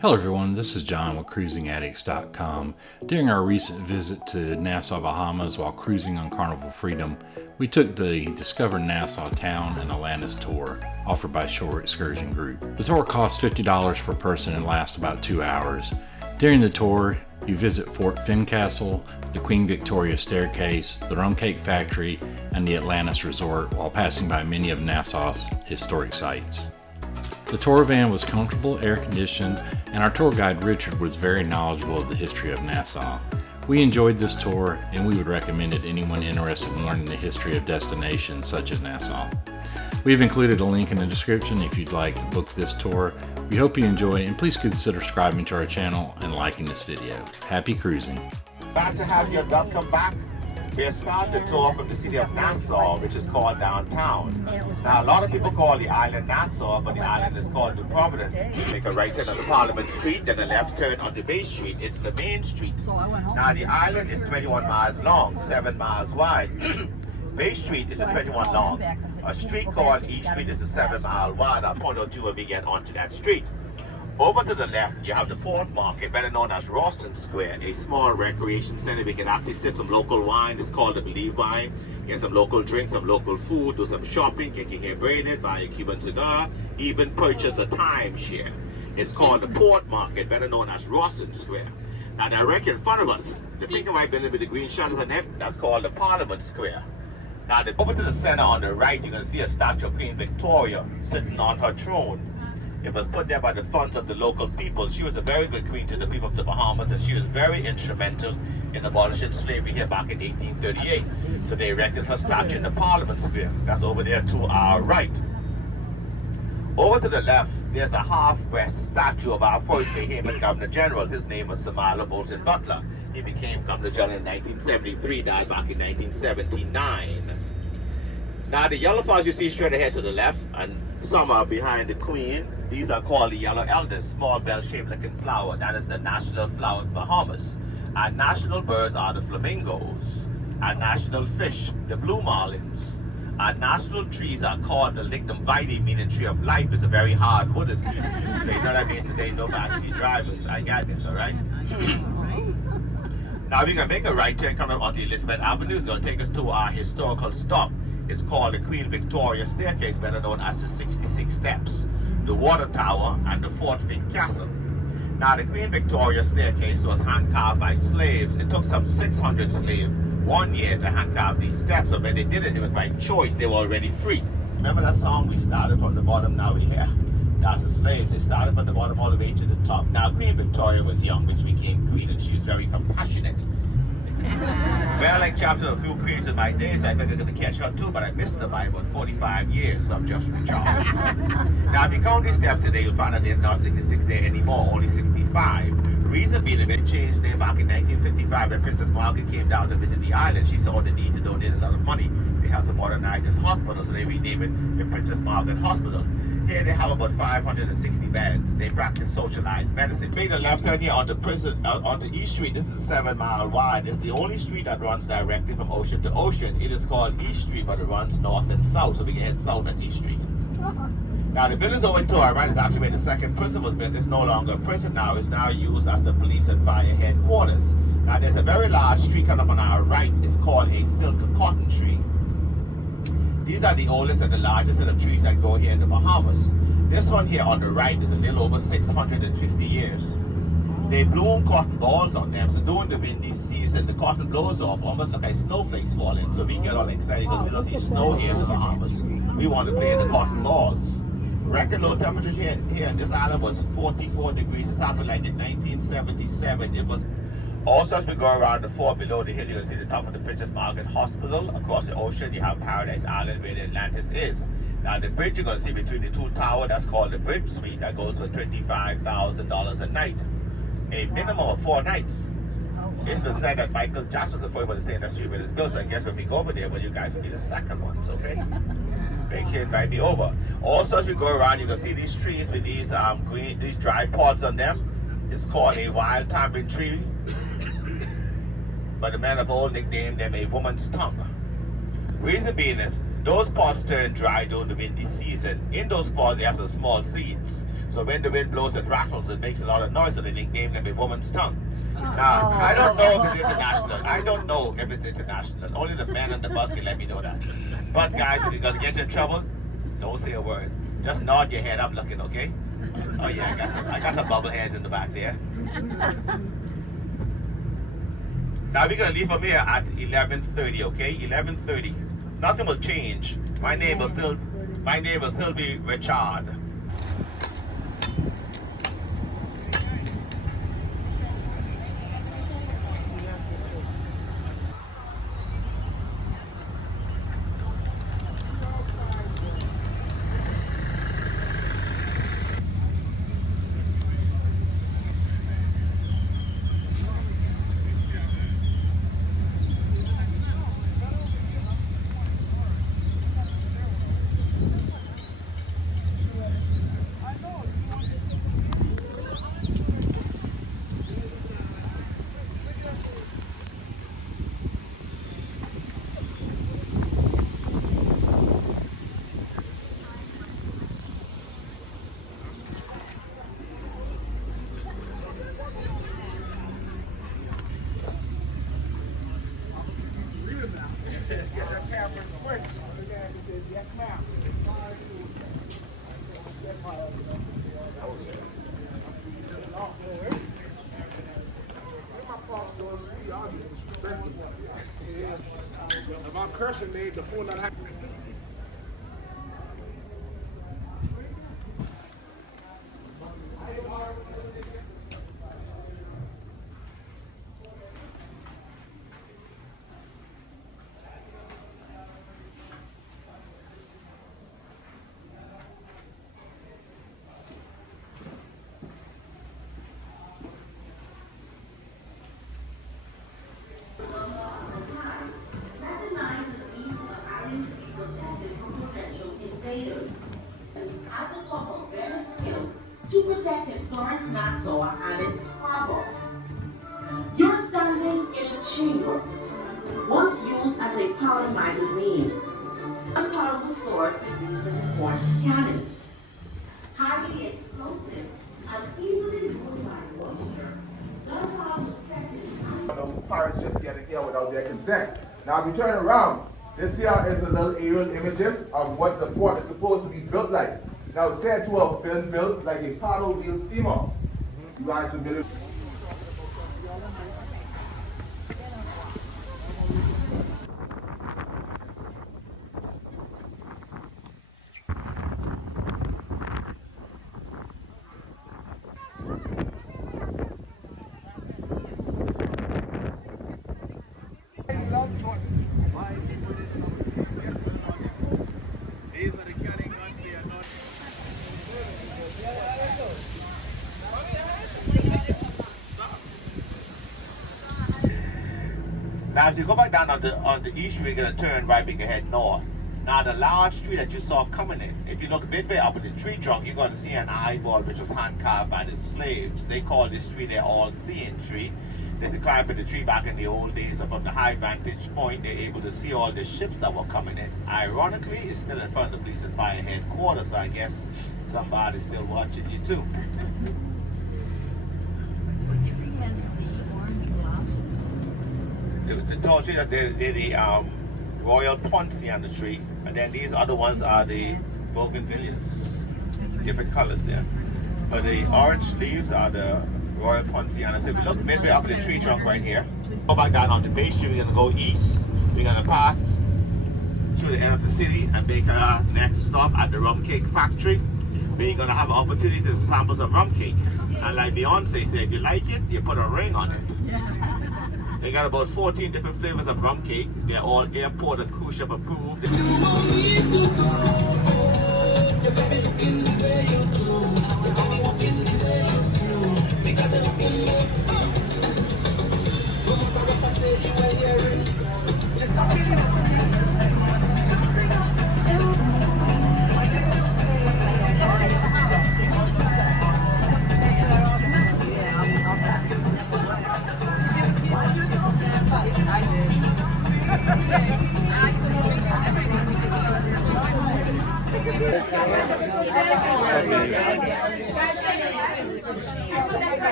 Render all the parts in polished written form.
Hello everyone, this is John with CruisingAddicts.com. During our recent visit to Nassau Bahamas while cruising on Carnival Freedom, we took the Discover Nassau Town and Atlantis tour offered by Shore Excursion Group. The tour costs $50 per person and lasts about 2 hours. During the tour, you visit Fort Fincastle, the Queen Victoria Staircase, the Rum Cake Factory, and the Atlantis Resort while passing by many of Nassau's historic sites. The tour van was comfortable, air-conditioned, and our tour guide Richard was very knowledgeable of the history of Nassau. We enjoyed this tour, and we would recommend it to anyone interested in learning the history of destinations such as Nassau. We've included a link in the description if you'd like to book this tour. We hope you enjoy, and please consider subscribing to our channel and liking this video. Happy cruising! Glad to have you. Welcome back. We started the tour from the city of Nassau, which is called downtown. Now, a lot of people call the island Nassau, but the island is called New Providence. Make a right turn on Parliament Street, then a left turn onto Bay Street. It's the main street. Now, the island is 21 miles long, 7 miles wide. Bay Street is a 21 long. A street called East Street is a 7 mile wide. I'll point out to you when we get onto that street. Over to the left, you have the Port Market, better known as Rawson Square, a small recreation center. We can actually sip some local wine. It's called the Believe Wine. Get some local drinks, some local food, do some shopping, get your hair braided, buy a Cuban cigar, even purchase a timeshare. It's called the Port Market, better known as Rawson Square. Now, directly in front of us, the pink and white building with the green shutters on it, that's called the Parliament Square. Now, over to the center on the right, you're going to see a statue of Queen Victoria sitting on her throne. It was put there by the funds of the local people. She was a very good queen to the people of the Bahamas, and she was very instrumental in abolishing slavery here back in 1838. So they erected her statue in the Parliament Square. That's over there to our right. Over to the left, there's a half-breast statue of our first Bahamian Governor General. His name was Samuel Bolton Butler. He became Governor General in 1973, died back in 1979. Now, the yellow flowers you see straight ahead to the left, and some are behind the Queen. These are called the yellow elders, small bell-shaped looking flower. That is the national flower of Bahamas. Our national birds are the flamingos. Our national fish, the blue marlins. Our national trees are called the lignum vitae, meaning tree of life. It's a very hard wood. So you know what that means today, no backseat drivers. I got this, all right? Now we're going to make a right turn coming onto Elizabeth Avenue. It's going to take us to our historical stop. It's called the Queen Victoria Staircase, better known as the 66 Steps, the Water Tower, and the Fort Fincastle. Now, the Queen Victoria Staircase was hand-carved by slaves. It took some 600 slaves 1 year to hand-carve these steps. So when they did it, it was by choice. They were already free. Remember that song, we started from the bottom, now we're here? That's the slaves. They started from the bottom all the way to the top. Now, Queen Victoria was young when she became queen, and she was very compassionate. Well, I captured a few queens in my days. I think I'm going to catch her too, but I missed her by about 45 years, so I'm just recharged. Now, if you count these steps today, you'll find that there's not 66 there anymore, only 65. Reason being, it changed there back in 1955 when Princess Margaret came down to visit the island. She saw the need to donate a lot of money. They have to modernize this hospital, so they renamed it the Princess Margaret Hospital. Here they have about 560 beds. They practice socialized medicine. Made a left turn here on the East Street. This is 7 mile wide. It's the only street that runs directly from ocean to ocean. It is called East Street, but it runs north and south, so we can head south at East Street. Now the buildings over to our right is actually where the second prison was built. It's no longer a prison now. It's now used as the police and fire headquarters. Now there's a very large tree coming up on our right. It's called a silk cotton tree. These are the oldest and the largest set of trees that grow here in the Bahamas. This one here on the right is a little over 650 years. They bloom cotton balls on them, so during the windy season, the cotton blows off, almost like snowflakes falling. So we get all excited because we don't see snow here in the Bahamas. We want to play in the cotton balls. Record low temperature here in this island was 44 degrees. It started like in 1977. It was. Also, as we go around the fort below the hill, you'll see the top of the Princess Margaret Hospital. Across the ocean, you have Paradise Island where the Atlantis is. Now, the bridge you're going to see between the two towers, that's called the Bridge Suite. That goes for $25,000 a night. A minimum of 4 nights. It's been said that Michael Jackson was the first one to stay in that street with his bills. So I guess when we go over there, well, you guys will be the second ones, okay? They can invite me over. Also, as we go around, you can see these trees with these these dry pods on them. It's called a wild tamarind tree. But the men of old nicknamed them a woman's tongue. Reason being is, those pods turn dry during the windy season. In those pods, they have some small seeds. So when the wind blows, it rattles, it makes a lot of noise, so they nicknamed them a woman's tongue. Now, I don't know if it's international. I don't know if it's international. Only the man on the bus can let me know that. But guys, if you're gonna get you in trouble, don't say a word. Just nod your head up looking, okay? Oh yeah, I got some bubble heads in the back there. Now we're gonna leave from here at 11:30, okay? 11:30. Nothing will change. My name will still be Richard. If I'm cursing, the phone not happy. At the top of Bennett's Hill to protect historic Nassau and its harbor. You're standing in a chamber, once used as a powder magazine. A powder was stored for use in the fort's cannons. Highly explosive and easily moved by moisture. Gunpowder was kept in The pirate ships getting here without their consent. Now, if you turn around, this here is a little aerial images of what the fort is supposed to be built like. Now, it's said to have been built like a paddle wheel steamer. You guys familiar? Now, as you go back down on the east, we're going to turn right, we can head north. Now, the large tree that you saw coming in, if you look midway up at the tree trunk, you're going to see an eyeball which was hand carved by the slaves. They call this tree their all-seeing tree. They used to climb up the tree back in the old days, so from the high vantage point, they're able to see all the ships that were coming in. Ironically, it's still in front of the police and fire headquarters, so I guess somebody's still watching you too. The tall tree, they're the royal Ponciana tree, and then these other ones are the bougainvilleas, different colors there. But the orange leaves are the royal Ponciana. So if you look midway up at the tree trunk right here, go back down on the Bay Street, we're gonna go east. We're gonna pass through the end of the city and make our next stop at the rum cake factory. We're gonna have an opportunity to sample some rum cake. And like Beyonce said, if you like it, you put a ring on it. They got about 14 different flavors of rum cake. They're all airport and cruise ship approved.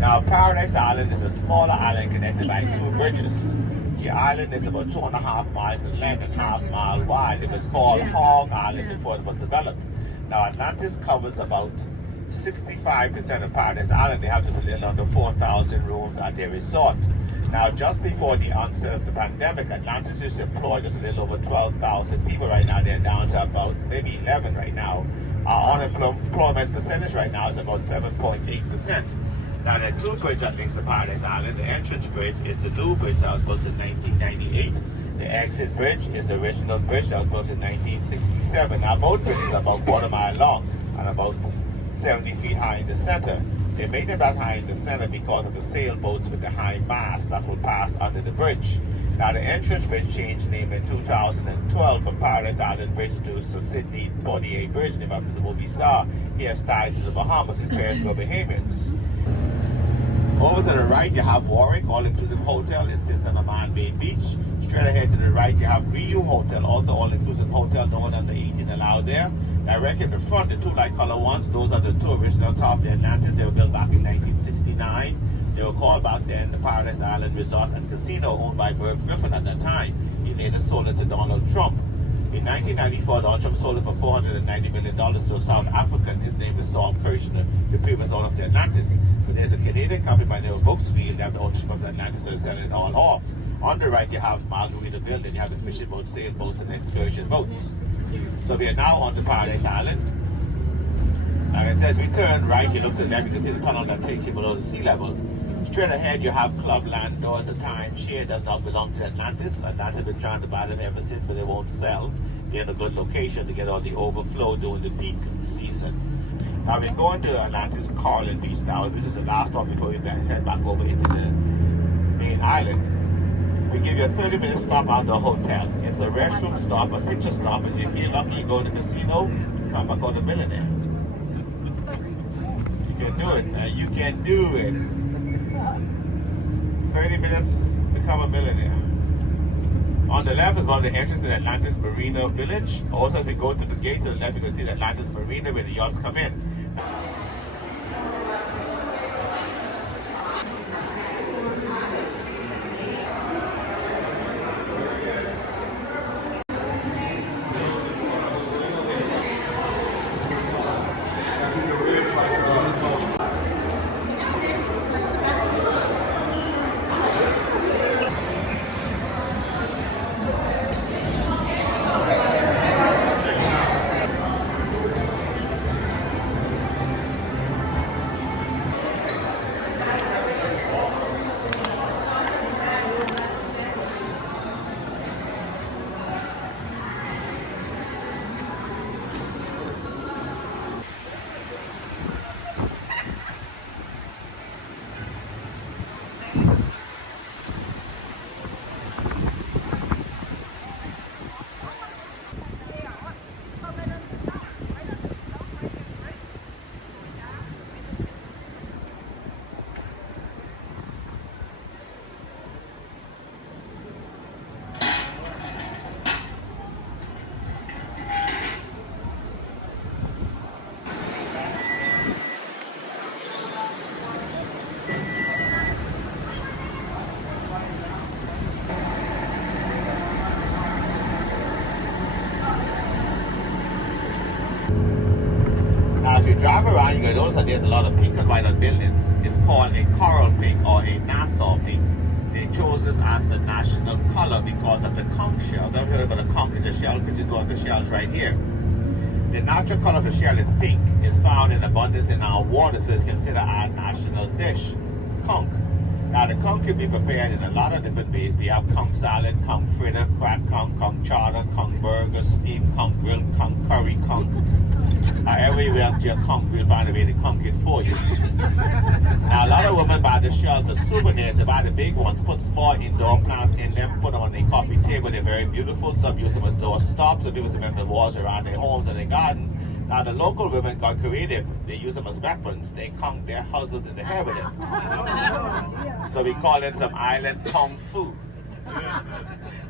Now, Paradise Island is a smaller island connected by 2 bridges. The island is about 2.5 miles in length and half mile wide. It was called Hog Island before it was developed. Now, Atlantis covers about 65% of Paradise Island. They have just a little under 4,000 rooms at their resort. Now, just before the onset of the pandemic, Atlantis used to employ just a little over 12,000 people. Right now, they're down to about maybe 11 right now. Our unemployment percentage right now is about 7.8%. Now, there are 2 bridges that links to Paradise Island. The entrance bridge is the new bridge that was built in 1998. The exit bridge is the original bridge that was built in 1967. Now, both bridges are about 1/4 mile long and about 70 feet high in the center. They made them that high in the center because of the sailboats with the high mast that will pass under the bridge. Now, the entrance bridge changed name in 2012 from Paradise Island Bridge to Sydney Poitier Bridge, named after the movie star. He has ties to the Bahamas. His parents were Bahamians. Over to the right, you have Warwick All-Inclusive Hotel. It sits on a man-made beach. Straight ahead to the right, you have Riu Hotel, also all-inclusive hotel, no one under 18 allowed there. Directly in the front, the 2 light color ones, those are the 2 original top the Atlantis. They were built back in 1969. They were called back then the Paradise Island Resort and Casino, owned by Merv Griffin at that time. He later sold it to Donald Trump. In 1994, Donald Trump sold it for $490 million to a South African. His name is Saul Kirshner, the previous owner of the Atlantis. But there's a Canadian company by the name of Brooksfield. They have the ownership of the Atlantis, so they're selling it all off. On the right, you have Margaritaville, then you have the fishing boats, sailboats, and excursion boats. So we are now on to Paradise Island. Like I said, as we turn right, you look to the left, you can see the tunnel that takes you below the sea level. Straight ahead, you have Clubland Doors. A timeshare does not belong to Atlantis. Atlantis has been trying to buy them ever since, but they won't sell. They're in a good location to get all the overflow during the peak season. Now we're going to Atlantis Coral Beach now. This is the last stop before we head back over into the main island. We give you a 30-minute stop out the hotel. It's a restroom stop, a picture stop, and if you're lucky, you go to the casino, come back on the millionaire. You can do it, man. You can do it. 30 minutes, become a millionaire. On the left is one of the entrances to the Atlantis Marina Village. Also, if you go to the gate to the left, you can see the Atlantis Marina where the yachts come in. As you drive around, you're going to notice that there's a lot of pink and white on buildings. It's called a coral pink or a Nassau pink. They chose this as the national color because of the conch shell. I've heard about a conch is a shell, which is one of the shells right here. The natural color of the shell is pink. It's found in abundance in our water, so it's considered our national dish, conch. Now, the conch can be prepared in a lot of different ways. We have conch salad, conch fritter, cracked conch chowder, conch burger, steamed conch, grilled conch, curry conch. However you want your conch, we'll find a way to conch it for you. Now, a lot of women buy the shells as souvenirs. They buy the big ones, put small indoor plants in them, put them on their coffee table. They're very beautiful. Some use them as door stops. Some people use them in the walls around their homes and their gardens. Now, the local women got creative. They use them as weapons. They conch their husbands in the head with them. So we call it some island kung fu.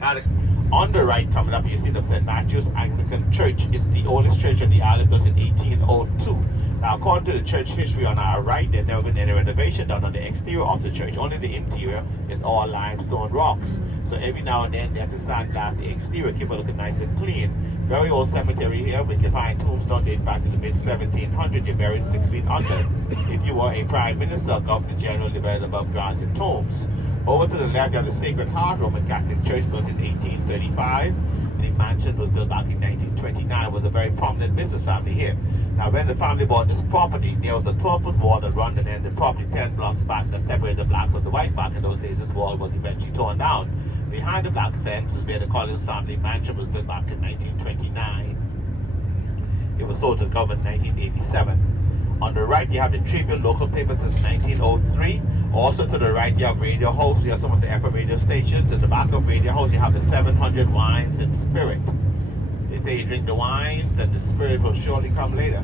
Now, on the right, coming up, you see the St. Matthew's Anglican Church. It's the oldest church on the island, built in 1802. Now, according to the church history on our right, there's never been any renovation done on the exterior of the church. Only the interior is all limestone rocks. So every now and then they have to sandblast the exterior, keep it looking nice and clean. Very old cemetery here. We can find tombstones dating back to the mid-1700s. You're buried 6 feet under. If you were a prime minister, governor general, they buried above grounds in tombs. Over to the left, you have the Sacred Heart Roman Catholic Church, built in 1835. The mansion was built back in 1929. It was a very prominent business family here. Now, when the family bought this property, there was a 12-foot wall that ran and ended the property 10 blocks back that separated the blacks from the whites. Back in those days, this wall was eventually torn down. Behind the black fence is where the Collins family mansion was built back in 1929. It was sold to the government in 1987. On the right, you have the Tribune local paper since 1903. Also to the right, you have Radio House. You have some of the FM radio stations. At the back of Radio House, you have the 700 Wines and Spirit. They say you drink the wines and the spirit will surely come later.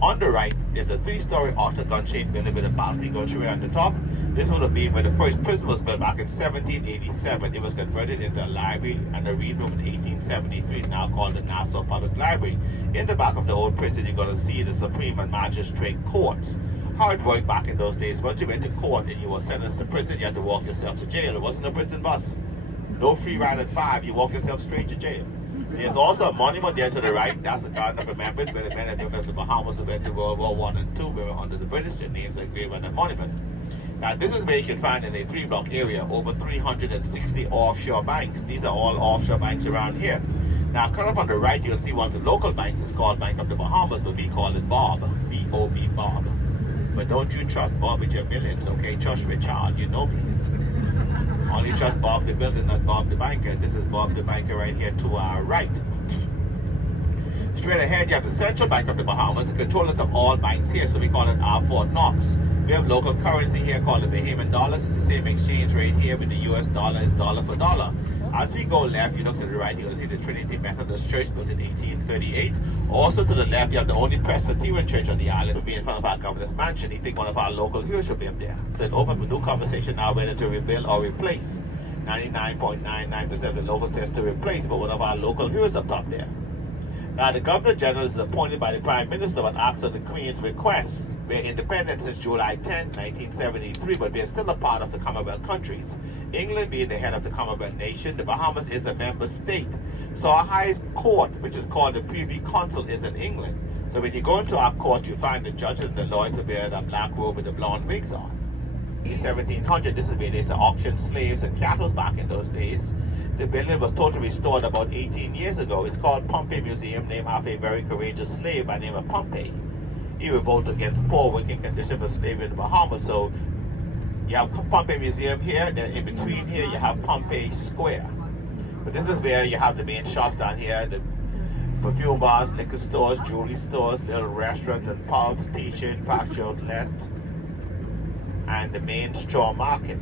On the right, there's a 3-story octagon-shaped building with a balcony going straight on the top. This would have been where the first prison was built back in 1787. It was converted into a library and a reading room in 1873. It's now called the Nassau Public Library. In the back of the old prison, you're going to see the Supreme and Magistrate Courts. How it worked back in those days, once you went to court and you were sentenced to prison, you had to walk yourself to jail. It wasn't a prison bus. No free ride at 5. You walk yourself straight to jail. There's also a monument there to the right. That's the Garden of Remembrance, where the men and women of the Bahamas who went to World War I and II were under the British. Their names are engraved on the monument. Now, this is where you can find in a 3-block area over 360 offshore banks. These are all offshore banks around here. Now, cut up on the right, you'll see one of the local banks is called Bank of the Bahamas, but we call it Bob. B-O-B, Bob. But don't you trust Bob with your millions, okay? Trust Richard, you know me. Only trust Bob the builder, not Bob the banker. This is Bob the banker right here to our right. Straight ahead, you have the Central Bank of the Bahamas, the controllers of all banks here, so we call it our Fort Knox. We have local currency here called the Bahamian dollars. It's the same exchange rate here with the US dollar is dollar for dollar. As we go left, you look to the right, you'll see the Trinity Methodist Church built in 1838. Also to the left, you have the only Presbyterian church on the island will be in front of our governor's mansion. You think one of our local heroes should be up there. So it opens a new conversation now whether to rebuild or replace. 99.99% of the locals test to replace, but one of our local heroes up top there. Now, the Governor General is appointed by the Prime Minister on acts of the Queen's request. We're independent since July 10, 1973, but we're still a part of the Commonwealth countries. England being the head of the Commonwealth nation, the Bahamas is a member state. So our highest court, which is called the Privy Council, is in England. So when you go into our court, you find the judges and the lawyers wear the black robe with the blonde wigs on. In 1700, this is where they auctioned slaves and cattle back in those days. The building was totally restored about 18 years ago. It's called Pompey Museum, named after a very courageous slave by the name of Pompey. He revolted against poor working conditions for slavery in the Bahamas. So you have Pompey Museum here, then in between here you have Pompey Square. But this is where you have the main shops down here, the perfume bars, liquor stores, jewelry stores, little restaurants and pubs, t-shirt, factory outlet, and the main straw market.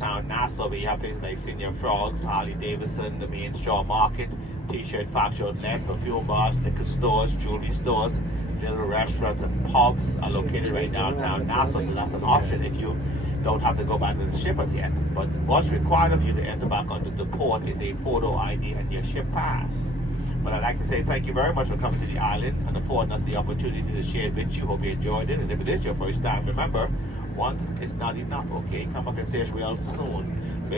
Now in Nassau, we have things like Senior Frogs, Harley Davidson, the main straw market, t-shirt factory outlet, perfume bars, liquor stores, jewelry stores, little restaurants and pubs are located right downtown Nassau, so that's an option if you don't have to go back to the ship as yet. But what's required of you to enter back onto the port is a photo ID and your ship pass. But I'd like to say thank you very much for coming to the island and affording us the opportunity to share it with you. Hope you enjoyed it, and if it is your first time, remember, once is not enough, okay? Come back and see us real soon.